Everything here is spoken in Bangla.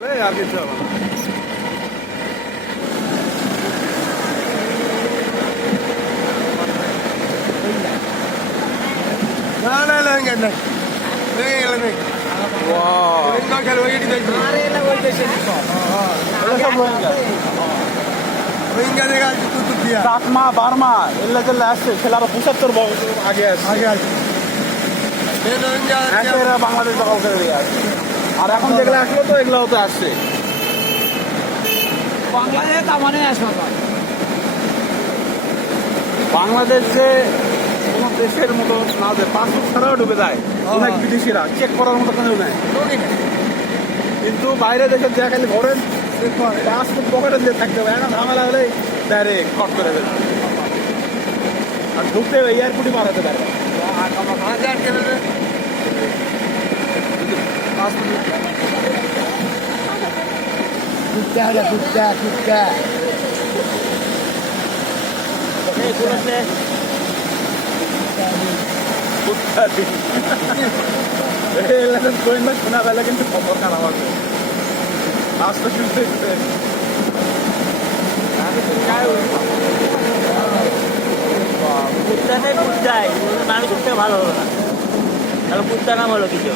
আর কিছু হবে না। না না না না চাকমা বার্মা এগুলো যেগুলো আসছে সেটা আরো 75 বছর আগে আসছে এরা বাংলাদেশ দখল করে দিয়ে আসছে। আর এখন যেগুলো আসলো তো এগুলো তো আসছে বাংলাদেশে তার মানে আসবে বাংলাদেশ যে কোনো দেশের মতো না যে পাসপোর্ট ছাড়াও ডুবে যায় অনেক বিদেশিরা চেক করার মতো কোনো নেই, কিন্তু বাইরে দেশের যে খালি ভরেন পাসপোর্ট পকেটে দিয়ে থাকতে হবে না, ঝামেলা হলে ডাইরেক্ট কট করে দেবে আর ঢুকতে এয়ারপোর্টই পাঠাতে পারবে শোনা গেলে কিন্তু খবর খারাপ আছে আসতে শুনতে কুত্তাটাই কুত্তাই মানুষ ভালো হলো না তাহলে কুত্তা নাম হলো কিছু